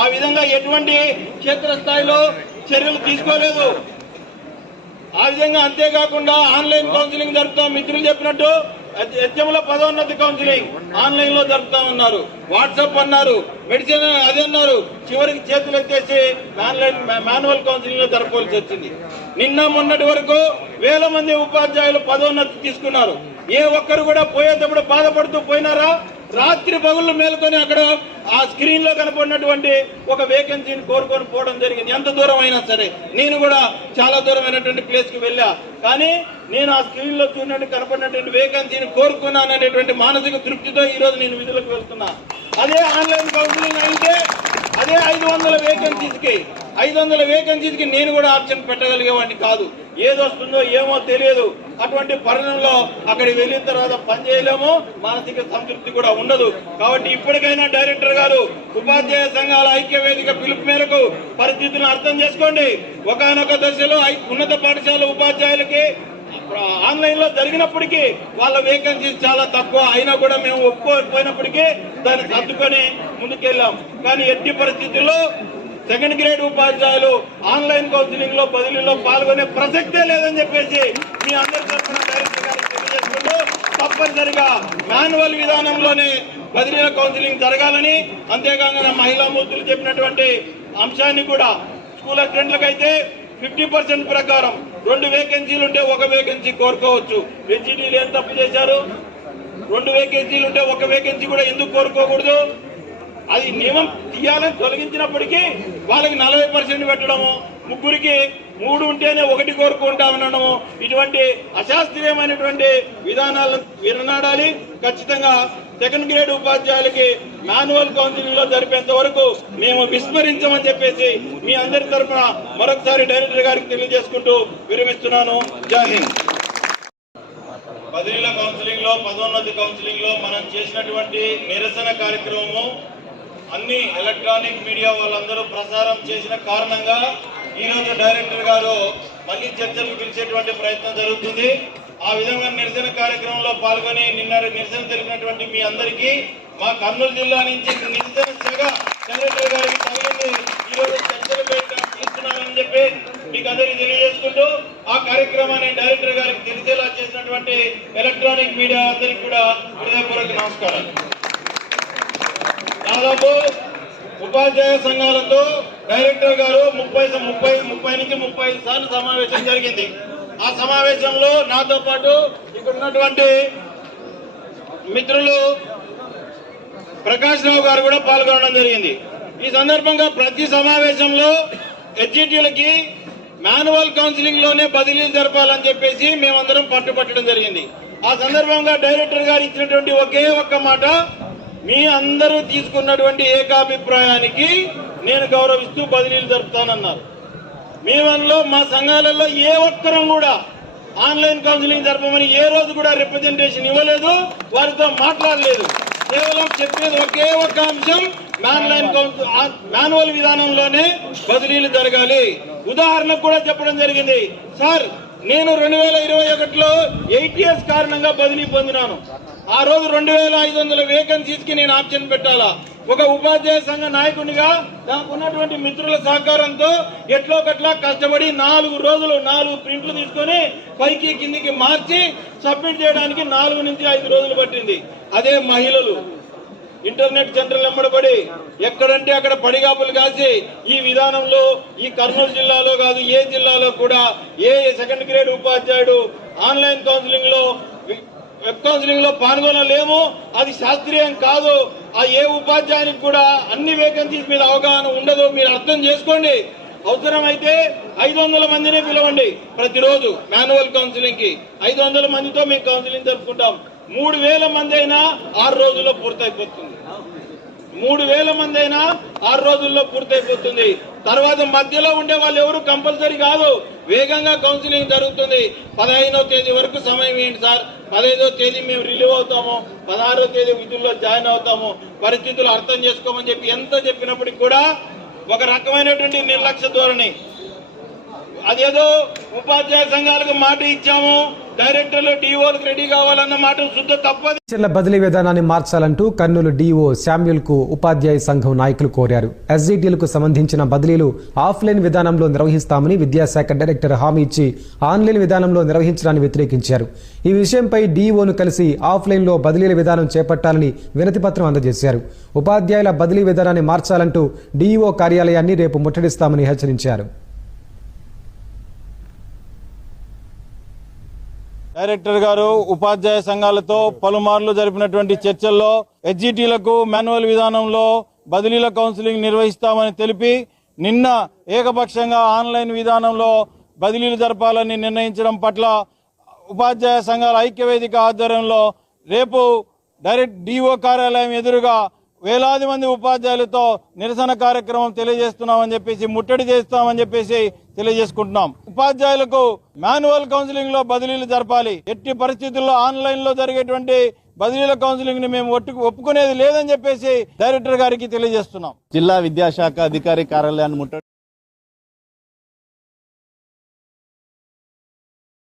ఆ విధంగా ఎటువంటి క్షేత్రస్థాయిలో చర్యలు తీసుకోలేదు. ఆ విధంగా అంతేకాకుండా ఆన్లైన్ కౌన్సిలింగ్ జరుపుతాం. మిత్రులు చెప్పినట్టు ఎత్యంలో పదోన్నతి కౌన్సిలింగ్ ఆన్లైన్లో జరుపుతామన్నారు వాట్సాప్ అన్నారు మెడిసిన్ అది అన్నారు. చివరికి చేతులు ఎత్తేసి ఆన్లైన్ మాన్యువల్ కౌన్సిలింగ్లో జరపవలసి వచ్చింది. నిన్న మొన్నటి వరకు వేల మంది ఉపాధ్యాయులు పదోన్నతి తీసుకున్నారు. ఏ ఒక్కరు కూడా పోయేటప్పుడు బాధపడుతూ పోయినారా? రాత్రి పగుళ్ళు మేల్కొని అక్కడ ఆ స్క్రీన్లో కనపడినటువంటి ఒక వేకెన్సీని కోరుకొని పోవడం జరిగింది. ఎంత దూరం అయినా సరే. నేను కూడా చాలా దూరమైనటువంటి ప్లేస్కి వెళ్ళా. కానీ నేను ఆ స్క్రీన్లో చూసినట్టు కనపడినటువంటి వేకెన్సీని కోరుకున్నాను అనేటువంటి మానసిక తృప్తితో ఈ రోజు నేను విధులకు వెళ్తున్నా అదే ఆన్లైన్ కౌన్సిలింగ్ అయితే అదే ఐదు వందల వేకెన్సీస్కి ఐదు వందల వేకెన్సీస్కి నేను కూడా ఆప్షన్ పెట్టగలిగేవాడిని కాదు. ఏది వస్తుందో ఏమో తెలియదు. అటువంటి పరిణంలో అక్కడికి వెళ్ళిన తర్వాత పనిచేయలేము మానసిక సంతృప్తి కూడా ఉండదు. కాబట్టి ఇప్పటికైనా డైరెక్టర్ గారు ఉపాధ్యాయ సంఘాల ఐక్య వేదిక పిలుపు మేరకు పరిస్థితులను అర్థం చేసుకోండి. ఒకనొక దశలో ఐ- ఉన్నత పాఠశాల ఉపాధ్యాయులకి ఆన్లైన్లో జరిగినప్పటికీ వాళ్ళ వేకెన్సీస్ చాలా తక్కువ. అయినా కూడా మేము ఒప్పుకోకపోయినప్పటికీ దాన్ని సర్దుకొని ముందుకెళ్ళాం. కానీ ఎట్టి పరిస్థితుల్లో సెకండ్ గ్రేడ్ ఉపాధ్యాయులు ఆన్లైన్ కౌన్సిలింగ్లో బదిలీలో పాల్గొనే ప్రసక్తే లేదని చెప్పేసి మీ అందరి తరఫున డైరెక్టర్ గారికి తెలియజేసుకుంటూ తప్పనిసరిగా మాన్యువల్ విధానంలోనే బదిలీల కౌన్సిలింగ్ జరగాలని అంతేకాకుండా మహిళా మూర్తులు చెప్పినటువంటి అంశాన్ని కూడా స్కూల్ అసిస్టెంట్లకు అయితే ఫిఫ్టీ పర్సెంట్ ప్రకారం రెండు వేకెన్సీలు ఉంటే ఒక వేకెన్సీ కోరుకోవచ్చు. హెచ్ఈడీలు ఏం తప్పు చేశారు? రెండు వేకెన్సీలు ఉంటే ఒక వేకెన్సీ కూడా ఎందుకు కోరుకోకూడదు? అది నియమం తీయాలని తొలగించినప్పటికీ వాళ్ళకి నలభై పర్సెంట్ పెట్టడము ముగ్గురికి మూడు ఉంటేనే ఒకటి కోరుకుంటా ఉండడము ఇటువంటి అశాస్త్రీయమైనటువంటి విధానాలను విరనాడాలి. ఖచ్చితంగా సెకండ్ గ్రేడ్ ఉపాధ్యాయులకి మాన్యువల్ కౌన్సిలింగ్లో జరిపేంత వరకు మేము విస్మరించమని చెప్పేసి మీ అందరి తరఫున మరొకసారి డైరెక్టర్ గారికి తెలియజేసుకుంటూ విరమిస్తున్నాను. జై హింద్. కౌన్సిలింగ్లో పదోన్నతి కౌన్సిలింగ్లో మనం చేసినటువంటి నిరసన కార్యక్రమము అన్ని ఎలక్ట్రానిక్ మీడియా వాళ్ళందరూ ప్రసారం చేసిన కారణంగా ఈ రోజు డైరెక్టర్ గారు మళ్ళీ చర్చలు పిలిచేటువంటి ప్రయత్నం జరుగుతుంది. ఆ విధంగా నిరసన కార్యక్రమంలో పాల్గొని నిన్న నిరసన తెలిపినటువంటి మీ అందరికీ మా కర్నూలు జిల్లా నుంచి నిరసన శాఖ డైరెక్టర్ గారికి తగిలింది. ఈ రోజు చర్చలు పెట్ట- పిలుస్తున్నారని చెప్పి మీకు అందరికీ తెలియజేసుకుంటూ ఆ కార్యక్రమాన్ని డైరెక్టర్ గారికి తెలిసేలా చేసినటువంటి ఎలక్ట్రానిక్ మీడియా అందరికీ కూడా హృదయపూర్వక నమస్కారాలు. దాదాపు ఉపాధ్యాయ సంఘాలతో డైరెక్టర్ గారు ముప్పై ముప్పై ముప్పై నుంచి ముప్పై ఐదు సార్లు సమావేశం జరిగింది. ఆ సమావేశంలో నాతో పాటు ఇక్కడ ఉన్నటువంటి మిత్రులు ప్రకాష్ రావు గారు కూడా పాల్గొనడం జరిగింది. ఈ సందర్భంగా ప్రతి సమావేశంలో హెచ్జిటీలకి మాన్యువల్ కౌన్సిలింగ్లోనే బదిలీలు జరపాలని చెప్పేసి మేమందరం పట్టుపట్టడం జరిగింది. ఆ సందర్భంగా డైరెక్టర్ గారు ఇచ్చినటువంటి ఒకే ఒక్క మాట మీ అందరూ తీసుకున్నటువంటి ఏకాభిప్రాయానికి నేను గౌరవిస్తూ బదిలీలు జరుపుతానన్నారు. మేమలో మా సంఘాలలో ఏ ఒక్కరం కూడా ఆన్లైన్ కౌన్సిలింగ్ జరపమని ఏ రోజు కూడా రిప్రజెంటేషన్ ఇవ్వలేదు వారితో మాట్లాడలేదు. కేవలం చెప్పేది ఒకే ఒక్క అంశం ఆన్లైన్ మాన్యువల్ విధానంలోనే బదిలీలు జరగాలి. ఉదాహరణకు కూడా చెప్పడం జరిగింది. సార్ నేను రెండు వేల ఇరవై ఒకటిలో ఎయిటీఎస్ కారణంగా బదిలీ పొందినాను. ఆ రోజు రెండు వేల ఐదు వందల వేకెన్సీస్కి నేను ఆప్షన్ పెట్టాలా? ఒక ఉపాధ్యాయ సంఘ నాయకునిగా నాకు ఉన్నటువంటి మిత్రుల సహకారంతో ఎట్లో కట్లా కష్టపడి నాలుగు రోజులు నాలుగు ప్రింట్లు తీసుకొని పైకి కిందికి మార్చి సబ్మిట్ చేయడానికి నాలుగు నుంచి ఐదు రోజులు పట్టింది. అదే మహిళలు. ఇంటర్నెట్ సెంటర్లు ఎమ్మడబడి ఎక్కడంటే అక్కడ పడిగాపులు కాసి ఈ విధానంలో ఈ కర్నూలు జిల్లాలో కాదు ఏ జిల్లాలో కూడా ఏ సెకండ్ గ్రేడ్ ఉపాధ్యాయుడు ఆన్లైన్ కౌన్సిలింగ్లో వెబ్ కౌన్సిలింగ్లో పాల్గొనలేము అది శాస్త్రీయం కాదు. ఆ ఏ ఉపాధ్యాయునికి కూడా అన్ని వేకెన్సీస్ మీద అవగాహన ఉండదు మీరు అర్థం చేసుకోండి. అవసరమైతే ఐదు వందల మందినే పిలవండి ప్రతిరోజు మాన్యువల్ కౌన్సిలింగ్కి. ఐదు వందల మందితో మేము కౌన్సిలింగ్ జరుపుకుంటాం. మూడు వేల మంది అయినా ఆరు రోజుల్లో పూర్తయిపోతుంది. మూడు వేల మంది అయినా ఆరు రోజుల్లో పూర్తయిపోతుంది. తర్వాత మధ్యలో ఉండే వాళ్ళు ఎవరు కంపల్సరీ కాదు. వేగంగా కౌన్సిలింగ్ జరుగుతుంది. పదహైదవ తేదీ వరకు సమయం ఏంటి సార్? పదహైదవ తేదీ మేము రిలీవ్ అవుతాము. పదహారో తేదీ విధుల్లో జాయిన్ అవుతాము. పరిస్థితులు అర్థం చేసుకోమని చెప్పి ఎంత చెప్పినప్పటికి కూడా ఒక రకమైనటువంటి నిర్లక్ష్య ధోరణి. అదేదో ఉపాధ్యాయ సంఘాలకు మాట ఇచ్చాము. డైరెక్టర్లు డిఓలకు రెడీ కావాలన్న మాట శుద్ధ తప్పదు. టీచర్ల బదిలీ విధానాన్ని మార్చాలంటూ కర్నూలు డిఓ శామ్యుల్కు ఉపాధ్యాయ సంఘం నాయకులు కోరారు. ఎస్జిటిలకు సంబంధించిన బదిలీలు ఆఫ్లైన్ విధానంలో నిర్వహిస్తామని విద్యాశాఖ డైరెక్టర్ హామీ ఇచ్చి ఆన్లైన్ విధానంలో నిర్వహించడాన్ని వ్యతిరేకించారు. ఈ విషయంపై డిఓను కలిసి ఆఫ్లైన్లో బదిలీల విధానం చేపట్టాలని వినతిపత్రం అందజేశారు. ఉపాధ్యాయుల బదిలీ విధానాన్ని మార్చాలంటూ డిఓ కార్యాలయాన్ని రేపు ముట్టడిస్తామని హెచ్చరించారు. డైరెక్టర్ గారు ఉపాధ్యాయ సంఘాలతో పలుమార్లు జరిపినటువంటి చర్చల్లో హెచ్జిటీలకు మాన్యువల్ విధానంలో బదిలీల కౌన్సిలింగ్ నిర్వహిస్తామని తెలిపి నిన్న ఏకపక్షంగా ఆన్లైన్ విధానంలో బదిలీలు జరపాలని నిర్ణయించడం పట్ల ఉపాధ్యాయ సంఘాల ఐక్యవేదిక ఆధ్వర్యంలో రేపు డైరెక్ట్ డిఓ కార్యాలయం ఎదురుగా వేలాది మంది ఉపాధ్యాయులతో నిరసన కార్యక్రమం తెలియజేస్తున్నామని చెప్పేసి ముట్టడి చేస్తామని చెప్పేసి తెలియజేసుకుంటున్నాం. ఉపాధ్యాయులకు మాన్యువల్ కౌన్సిలింగ్లో బదిలీలు జరపాలి. ఎట్టి పరిస్థితుల్లో ఆన్లైన్లో జరిగేటువంటి బదిలీల కౌన్సిలింగ్ని మేము ఒట్టుకు ఒప్పుకునేది లేదని చెప్పేసి డైరెక్టర్ గారికి తెలియజేస్తున్నాం. జిల్లా విద్యాశాఖ అధికారి కార్యాలయాన్ని ముట్టడి